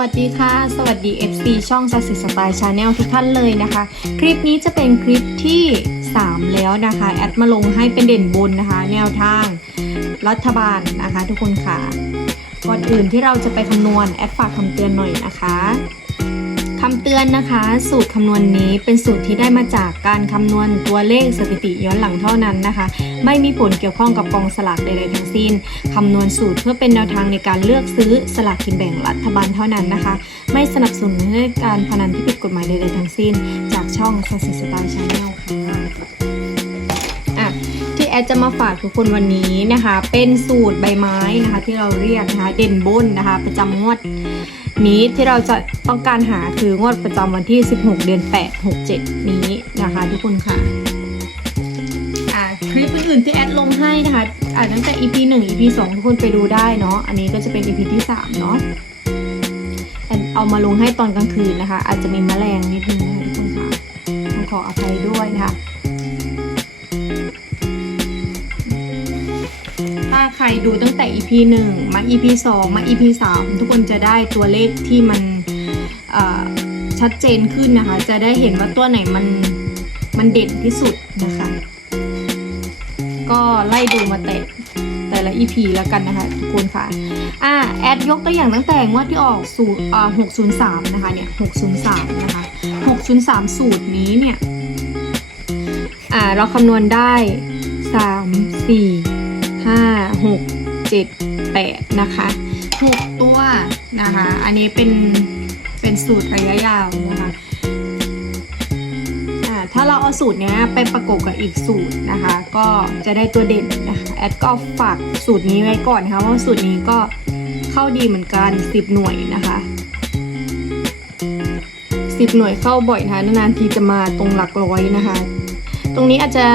วัสดีค่ะ สวัสดี FC ช่องสัสิสไตล์ชาแนลทุกท่านเลยนะคะ คลิปนี้จะเป็นคลิปที่ 3 แล้วนะคะ แอดมาลงให้เป็นเด่นบนนะคะ แนวทางรัฐบาลนะคะ ทุกคนค่ะ ก่อนอื่นที่เราจะไปคำนวณแอดฝากคำเตือนหน่อยนะคะ คำเตือนนะคะ สูตรคำนวณนี้เป็นสูตรที่ได้มาจากการคำนวณตัวเลขสถิติย้อนหลังเท่านั้นนะคะ ไม่มีผลเกี่ยวข้องกับกองสลากใดๆทั้งสิ้นคำนวณสูตรเพื่อเป็นแนวทางในการเลือกซื้อสลากกินแบ่งรัฐบาลเท่านั้นนะคะ ไม่สนับสนุนให้การพนันที่ผิดกฎหมายใดๆทั้งสิ้น จากช่องสสิสไตล์ชาแนลค่ะอะที่แอดจะมาฝากทุกคนวันนี้นะคะ เป็นสูตรใบไม้นะคะที่เราเรียกนะคะ เด่นบนนะคะ ประจำงวด นี้ที่เราจะต้องการหาคืองวดประจำวันที่ 16 เดือน 8 67 นี้นะคะทุกคนค่ะอ่าคลิปอื่นๆที่แอดลงให้นะคะอ่าตั้งแต่ EP 1 EP 2 ทุกคนไปดูได้เนาะ อันนี้ก็จะเป็น EP ที่ 3 เนาะแอดเอามาลงให้ตอนกลางคืนนะคะ อาจจะมีแมลงนิดนึงนะคะทุกคนค่ะขออภัยด้วยนะคะ ใครดูตั้งแต่ EP 1 มา EP 2 มา EP 3 ทุกคนจะได้ตัวเลขที่มันชัดเจนขึ้นนะคะ จะได้เห็นว่าตัวไหนมันมันเด่นที่สุดนะคะ ก็ไล่ดูมาแต่แต่ละ EP แล้วกันนะคะ ทุกคนค่ะ อ่าแอดยกตัวอย่างตั้งแต่งวดที่ออกสูตรอ่า603 นะคะเนี่ย 603 นะคะ 603 สูตรนี้เนี่ย อ่าเราคำนวณได้ 3 4 ห้าหกเจ็ดแปดนะคะหกตัวนะคะ อันนี้เป็นเป็นสูตรระยะยาวนะคะอ่าถ้าเราเอาสูตรเนี้ยไปประกบกับอีกสูตรนะคะ ก็จะได้ตัวเด่นนะคะแอดก็ฝากสูตรนี้ไว้ก่อนนะคะว่าสูตรนี้ก็เข้าดีเหมือนกัน 10 หน่วยนะคะ10 หน่วยเข้าบ่อยนะคะนานๆทีจะมาตรงหลักร้อยนะคะ ตรงนี้อาจจะ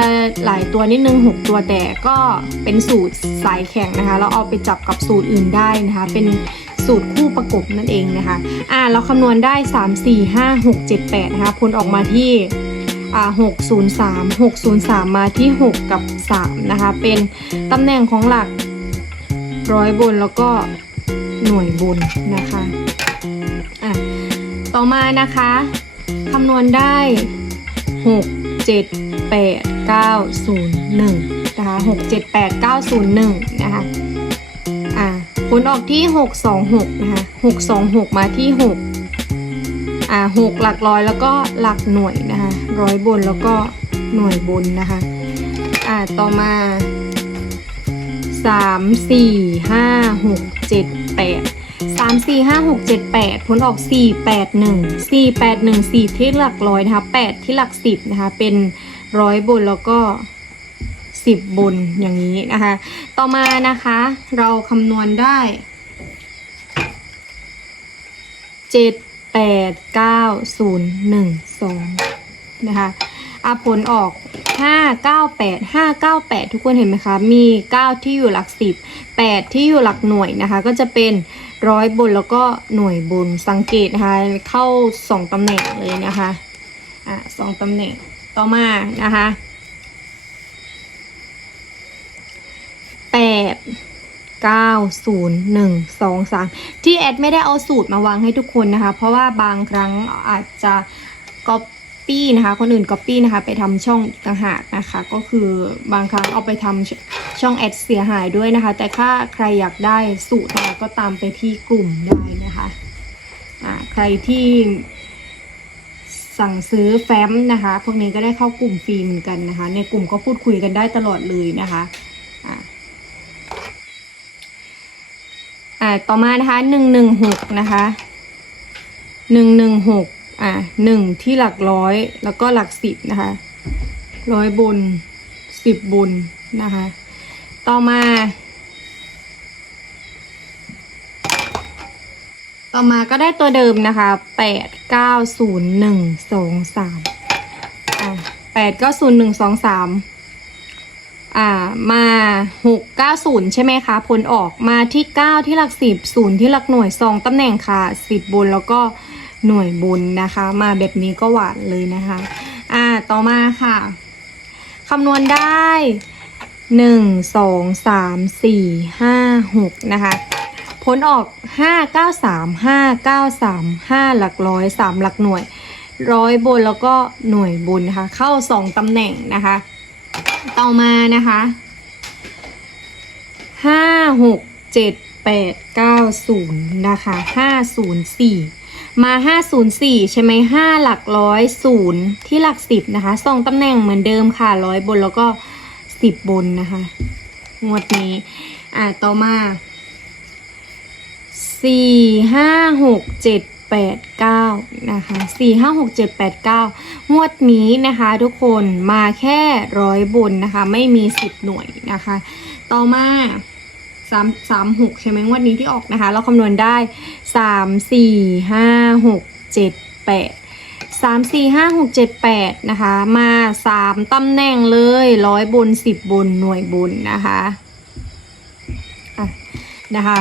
หลายตัวนิดนึง 6 ตัวแต่ก็เป็นสูตรสายแข็งนะคะเราเอาไปจับกับสูตรอื่นได้นะคะ เป็นสูตรคู่ประกบนั่นเองนะคะ อ่าเราคำนวณได้ 3 4 5 6 7 8 นะคะผลออกมาที่อ่า603 603 มาที่ 6 กับ 3 นะคะ เป็นตำแหน่งของหลักร้อยบนแล้วก็หน่วยบนนะคะอะต่อมานะคะคำนวณได้ 6 7 678 901 นะคะ 6 7 8 9 0 1 นะคะ อ่าผลออกที่ 6 2 6 นะคะ 6 2 6 มาที่ 6 อ่า 6 หลักร้อยแล้วก็หลักหน่วยนะคะ ร้อยบนแล้วก็หน่วยบนนะคะ อ่า ต่อมา 3 4 5 6 7 8 3 4 5 6 7 8 ผลออก 4 8 1 4 8 1 4 ที่หลักร้อยนะคะ 8 ที่หลัก 10 นะคะ เป็น ร้อยบนแล้วก็สิบบนอย่างนี้นะคะ ต่อมานะคะ เราคำนวณได้เจ็ดแปดเก้าศูนย์หนึ่งสองนะคะอาผลออกห้าเก้าแปดห้าเก้าแปดทุกคนเห็นไหมคะ มีเก้าที่อยู่หลักสิบแปดที่อยู่หลักหน่วยนะคะ ก็จะเป็นร้อยบนแล้วก็หน่วยบนสังเกตนะคะ เข้าสองตำแหน่งเลยนะคะ อะสองตำแหน่ง ต่อมานะคะแปดเก้าศูนย์หนึ่งสองสามที่แอดไม่ได้เอาสูตรมาวางให้ทุกคนนะคะ เพราะว่าบางครั้งอาจจะก๊อปปี้นะคะ คนอื่นก๊อปปี้นะคะ ไปทำช่องต่างหากนะคะ ก็คือบางครั้งเอาไปทำช่องแอดเสียหายด้วยนะคะ แต่ถ้าใครอยากได้สูตรนะคะก็ตามไปที่กลุ่มได้นะคะ อ่าใครที่ สั่งซื้อแฟ้มนะคะ พวกนี้ก็ได้เข้ากลุ่มฟรีเหมือนกันนะคะ ในกลุ่มก็พูดคุยกันได้ตลอดเลยนะคะอ่าอ่าต่อมานะคะหนึ่งหนึ่งหกนะคะหนึ่งหนึ่งหกอ่าหนึ่งที่หลักร้อยแล้วก็หลักสิบนะคะร้อยบนสิบบนนะคะ ต่อมา ต่อมาก็ได้ตัวเดิมนะคะแปดเก้าศูนย์หนึ่งสองสามอ่าแปดเก้าศูนย์หนึ่งสองสามอ่ามาหกเก้าศูนย์ใช่ไหมคะผลออกมาที่เก้าที่หลักสิบศูนย์ที่หลักหน่วยสองตำแหน่งค่ะสิบบนแล้วก็หน่วยบนนะคะ มาแบบนี้ก็หวานเลยนะคะ อ่าต่อมาค่ะคำนวณได้หนึ่งสองสามสี่ห้าหกนะคะ ผลออกห้าเก้าสามห้าเก้าสามห้าหลักร้อยสามหลักหน่วย ร้อยบนแล้วก็หน่วยบนนะคะ เข้าสองตำแหน่งนะคะ ต่อมานะคะห้าหกเจ็ดแปดเก้าศูนย์นะคะห้าศูนย์สี่มาห้าศูนย์สี่ใช่ไหมห้าหลักร้อยศูนย์ที่หลักสิบนะคะสองตำแหน่งเหมือนเดิมค่ะร้อยบนแล้วก็สิบบนนะคะ งวดนี้ อ่าต่อมา สี่ห้าหกเจ็ดแปดเก้านะคะสี่ห้าหกเจ็ดแปดเก้างวดนี้นะคะทุกคนมาแค่ร้อยบนนะคะ ไม่มีสิบหน่วยนะคะ ต่อมาสามสามหกใช่ไหมงวดนี้ที่ออกนะคะ เราคำนวณได้สามสี่ห้าหกเจ็ดแปดสามสี่ห้าหกเจ็ดแปดนะคะ มาสามตำแหน่งเลยร้อยบนสิบบนหน่วยบนนะคะอะนะคะ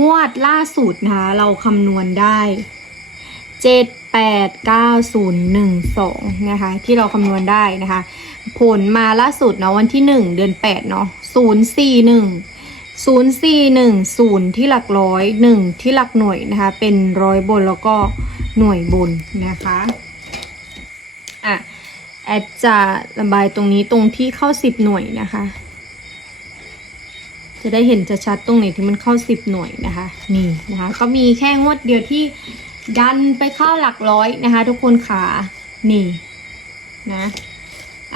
งวดล่าสุดนะคะเราคำนวณได้เจ็ดแปดเก้าศูนย์หนึ่งสองนะคะ ที่เราคำนวณได้นะคะ ผลมาล่าสุดเนาะวันที่หนึ่งเดือนแปดเนาะศูนย์สี่หนึ่งศูนย์สี่หนึ่งศูนย์ที่หลักร้อยหนึ่งที่หลักหน่วยนะคะ เป็นร้อยบนแล้วก็หน่วยบนนะคะอะแอดจะระบายตรงนี้ตรงที่เข้าสิบหน่วยนะคะ จะได้เห็นจะชัดตรงไหนที่มันเข้าสิบหน่วยนะคะ นี่นะคะ ก็มีแค่งวดเดียวที่ดันไปเข้าหลักร้อยนะคะ ทุกคนขานี่นะ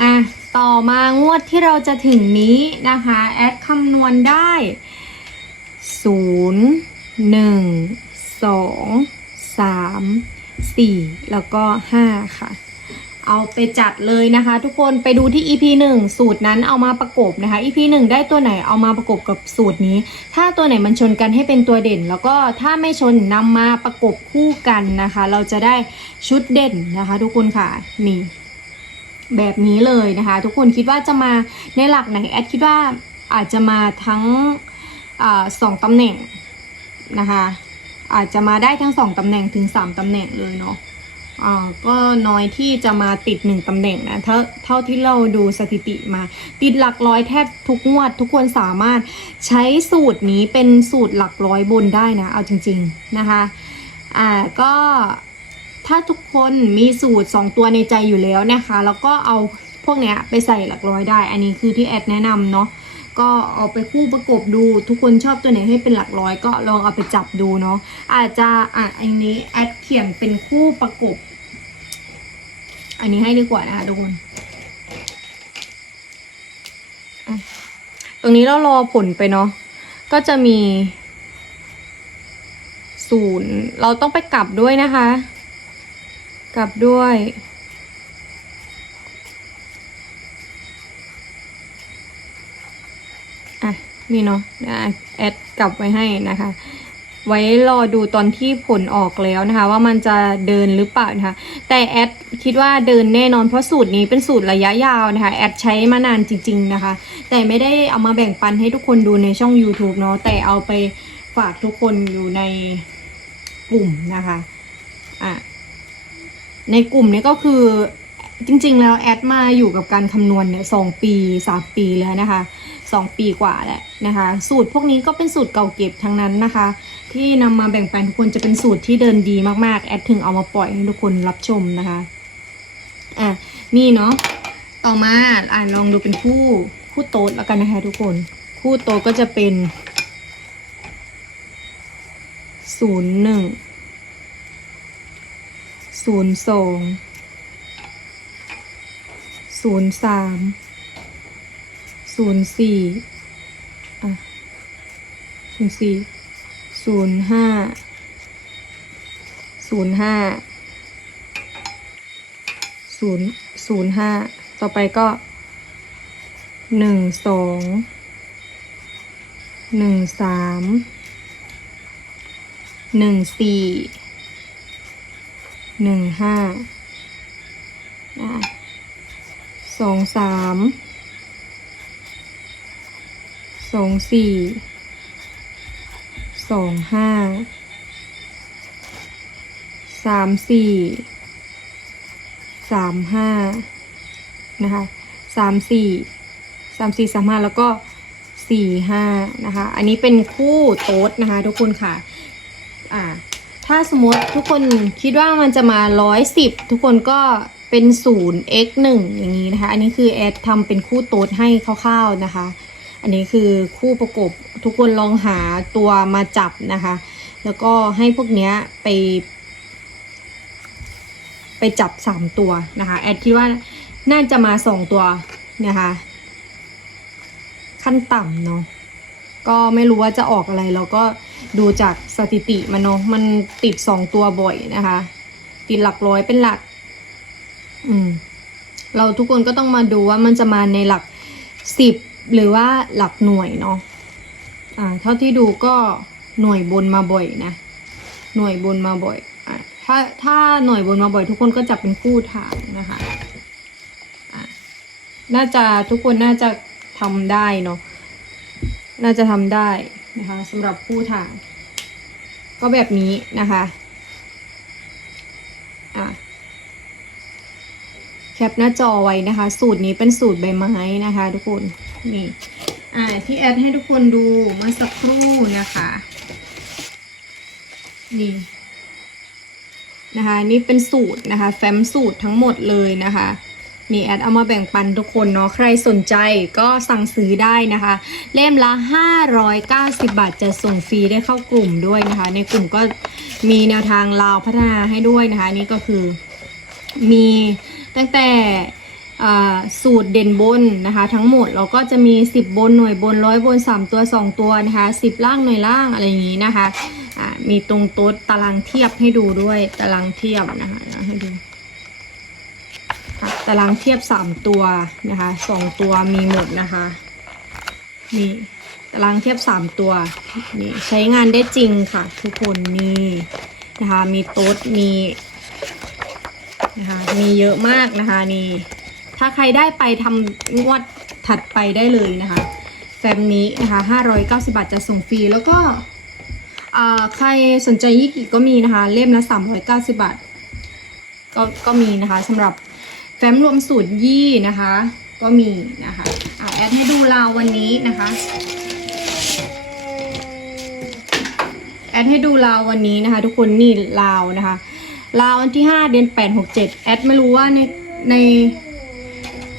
อะต่อมางวดที่เราจะถึงนี้นะคะ แอดคำนวณได้ศูนย์หนึ่งสองสามสี่แล้วก็ห้าค่ะ เอาไปจัดเลยนะคะ ทุกคนไปดูที่ EP 1 สูตรนั้นเอามาประกบนะคะ EP 1 ได้ตัวไหนเอามาประกบกับสูตรนี้ ถ้าตัวไหนมันชนกันให้เป็นตัวเด่น แล้วก็ถ้าไม่ชนนำมาประกบคู่กันนะคะ เราจะได้ชุดเด่นนะคะ ทุกคนค่ะนี่แบบนี้เลยนะคะ ทุกคนคิดว่าจะมาในหลักไหนแอดคิดว่าอาจจะมาทั้งอสองตำแหน่งนะคะ อาจจะมาได้ทั้งสองตำแหน่งถึงสามตำแหน่งเลยเนาะ ก็น้อยที่จะมาติดหนึ่งตำแหน่งนะเท่าเท่าที่เราดูสถิติมา ติดหลักร้อยแทบทุกงวด ทุกคนสามารถใช้สูตรนี้เป็นสูตรหลักร้อยบนได้นะเอาจริง ๆนะคะอ่าก็ถ้าทุกคนมีสูตร 2 ตัวในใจอยู่แล้วนะคะ แล้วก็เอาพวกเนี้ยไปใส่หลักร้อยได้ อันนี้คือที่แอดแนะนำเนาะก็เอาไปคู่ประกบดูทุกคนชอบตัวไหนให้เป็นหลักร้อยก็ลองเอาไปจับดูเนาะอาจจะอะอันนี้แอดเขียนเป็นคู่ประกบ อันนี้ให้ดีกว่านะคะทุกคนตรงนี้เรารอผลไปเนาะก็จะมีศูนย์เราต้องไปกลับด้วยนะคะ กลับด้วยอะนี่เนาะอะแอดกลับไว้ให้นะคะ ไว้รอดูตอนที่ผลออกแล้วนะคะ ว่ามันจะเดินหรือเปล่านะคะ แต่แอดคิดว่าเดินแน่นอนเพราะสูตรนี้เป็นสูตรระยะยาวนะคะ แอดใช้มานานจริง ๆนะคะ แต่ไม่ได้เอามาแบ่งปันให้ทุกคนดูในช่อง YouTube เนาะแต่เอาไปฝากทุกคนอยู่ในกลุ่มนะคะอะในกลุ่มนี้ก็คือจริง ๆ แล้วแอดมาอยู่กับการคำนวณเนี่ยสองปีสามปีแล้วนะคะ สองปีกว่าแหละนะคะ สูตรพวกนี้ก็เป็นสูตรเก่าเก็บทั้งนั้นนะคะ ที่นำมาแบ่งปันทุกคนจะเป็นสูตรที่เดินดีมากๆ แอดถึงเอามาปล่อยให้ทุกคนรับชมนะคะอะนี่เนาะต่อมาอ่านลองดูเป็นคู่คู่โต๊ดแล้วกันนะคะทุกคน คู่โต๊ดก็จะเป็นศูนย์หนึ่งศูนย์สองศูนย์สาม ศูนย์สี่อะศูนย์สี่ศูนย์ห้าศูนย์ห้าศูนย์ศูนย์ห้าต่อไปก็หนึ่งสองหนึ่งสามหนึ่งสี่หนึ่งห้าสองสาม สองสี่สองห้าสามสี่สามห้านะคะสามสี่สามสี่สามห้าแล้วก็สี่ห้านะคะ อันนี้เป็นคู่โต๊ดนะคะ ทุกคนค่ะ อ่า ถ้าสมมติทุกคนคิดว่ามันจะมาร้อยสิบทุกคนก็เป็นศูนย์ x หนึ่งอย่างนี้นะคะ อันนี้คือแอดทำเป็นคู่โต๊ดให้คร่าวๆนะคะ อันนี้คือคู่ประกบทุกคนลองหาตัวมาจับนะคะ แล้วก็ให้พวกเนี้ยไป ไปจับสามตัวนะคะ แอดคิดว่าน่าจะมาสองตัวนะคะ ขั้นต่ำเนาะก็ไม่รู้ว่าจะออกอะไรเราก็ดูจากสถิติมันเนาะมันติดสองตัวบ่อยนะคะ ติดหลักร้อยเป็นหลัก อืม เราทุกคนก็ต้องมาดูว่ามันจะมาในหลักสิบ หรือว่าหลักหน่วยเนาะอ่าเท่าที่ดูก็หน่วยบนมาบ่อยนะหน่วยบนมาบ่อยอะถ้าถ้าหน่วยบนมาบ่อยทุกคนก็จับเป็นคู่ทางนะคะอะน่าจะทุกคนน่าจะทำได้เนาะน่าจะทำได้นะคะสำหรับคู่ทาง ก็แบบนี้นะคะอะแคปหน้าจอไว้นะคะ สูตรนี้เป็นสูตรใบไม้นะคะ ทุกคน นี่อ่าที่แอดให้ทุกคนดูเมื่อสักครู่นะคะ นี่นะคะนี่เป็นสูตรนะคะแฟ้มสูตรทั้งหมดเลยนะคะนี่แอดเอามาแบ่งปันทุกคนเนาะใครสนใจก็สั่งซื้อได้นะคะ เล่มละ 590 บาทจะส่งฟรีได้เข้ากลุ่มด้วยนะคะ ในกลุ่มก็มีแนวทางลาวพัฒนาให้ด้วยนะคะ นี่ก็คือมีตั้งแต่ สูตรเด่นบนนะคะ ทั้งหมดเราก็จะมี 10 บนหน่วยบนร้อยบน 3 ตัว 2 ตัวนะคะ 10 ล่างหน่วยล่างอะไรอย่างนี้นะคะมีตรงโต๊ดตารางเทียบให้ดูด้วยตารางเทียบนะคะเอาให้ดูตารางเทียบสามตัวนะคะสองตัวมีหมดนะคะนี่ตารางเทียบสามตัวนี่ใช้งานได้จริงค่ะ ทุกคนนี่นะคะมีโต๊ดมีนะคะมีเยอะมากนะคะนี่ ถ้าใครได้ไปทำงวดถัดไปได้เลยนะคะแฟมนี้นะคะ590 บาทจะส่งฟรี แล้วก็ใครสนใจยี่กิก็มีนะคะ เล่มละ 390 บาท ก็ก็มีนะคะสำหรับแฟ้มรวมสูตรยี่นะคะ ก็มีนะคะอาแอดให้ดูลาววันนี้นะคะ แอดให้ดูลาววันนี้นะคะ ทุกคนนี่ลาวนะคะลาววันที่ 5 เดือน8 6 7 แอดไม่รู้ว่าในใน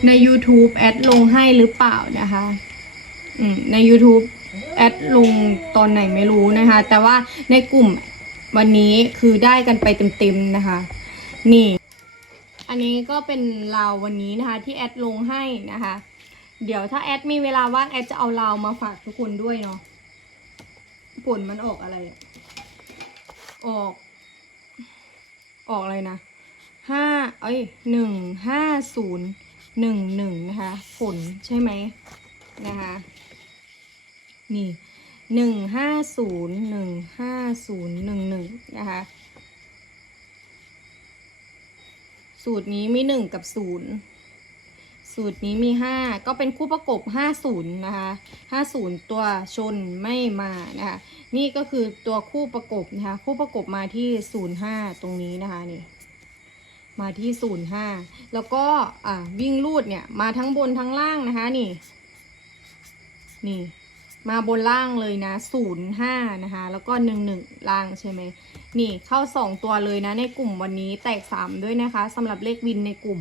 ใน YouTube แอดลงให้หรือเปล่านะคะอืมใน YouTube แอดลงตอนไหนไม่รู้นะคะ แต่ว่าในกลุ่มวันนี้คือได้กันไปเต็มๆนะคะ นี่ อันนี้ก็เป็นลาวันนี้นะคะ ที่แอดลงให้นะคะ เดี๋ยวถ้าแอดมีเวลาว่างแอดจะเอาลามาฝากทุกคนด้วยเนาะผลมันออกอะไร ออก ออกอะไรนะห้าเอ้ยหนึ่งห้าศูนย์ หนึ่งหนึ่งนะคะผลใช่ไหมนะคะนี่หนึ่งห้าศูนย์หนึ่งห้าศูนย์หนึ่งหนึ่งนะคะสูตรนี้มีหนึ่งกับศูนย์สูตรนี้มีห้าก็เป็นคู่ประกบห้าศูนย์นะคะห้าศูนย์ตัวชนไม่มานะคะนี่ก็คือตัวคู่ประกบนะคะคู่ประกบมาที่ศูนย์ห้าตรงนี้นะคะนี่ มาที่ศูนย์ห้าแล้วก็อ่าวิ่งลูดเนี่ยมาทั้งบนทั้งล่างนะคะนี่นี่มาบนล่างเลยนะศูนย์ห้านะคะ แล้วก็หนึ่งหนึ่งล่างใช่ไหมนี่เข้าสองตัวเลยนะในกลุ่มวันนี้แตกสามด้วยนะคะสำหรับเลขวินในกลุ่ม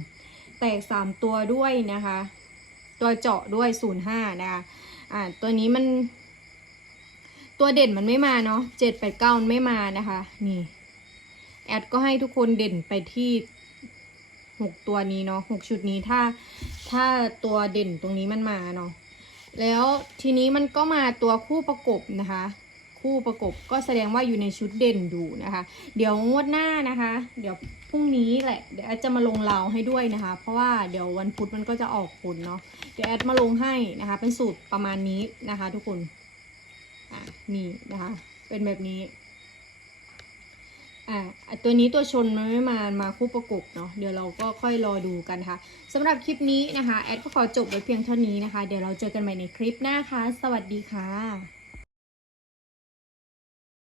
แตกสามตัวด้วยนะคะ ตัวเจาะด้วยศูนย์ห้านะคะอ่าตัวนี้มัน ตัวเด่นมันไม่มาเนาะเจ็ดแปดเก้ามันไม่มานะคะ นี่ แอดก็ให้ทุกคนเด่นไปที่ หกตัวนี้เนาะหกชุดนี้ถ้าถ้าตัวเด่นตรงนี้มันมาเนาะแล้วทีนี้มันก็มาตัวคู่ประกบนะคะ คู่ประกบก็แสดงว่าอยู่ในชุดเด่นอยู่นะคะ เดี๋ยวงวดหน้านะคะ เดี๋ยวพรุ่งนี้แหละเดี๋ยวแอดจะมาลงเราให้ด้วยนะคะ เพราะว่าเดี๋ยววันพุธมันก็จะออกผลเนาะเดี๋ยวแอดมาลงให้นะคะ เป็นสูตรประมาณนี้นะคะ ทุกคนอะนี่นะคะ เป็นแบบนี้ อ่าตัวนี้ตัวชนมันไม่มามาคู่ประกบเนาะเดี๋ยวเราก็ค่อยรอดูกันค่ะสำหรับคลิปนี้นะคะ แอดก็ขอจบไว้เพียงเท่านี้นะคะ เดี๋ยวเราเจอกันใหม่ในคลิปหน้าค่ะ สวัสดีค่ะ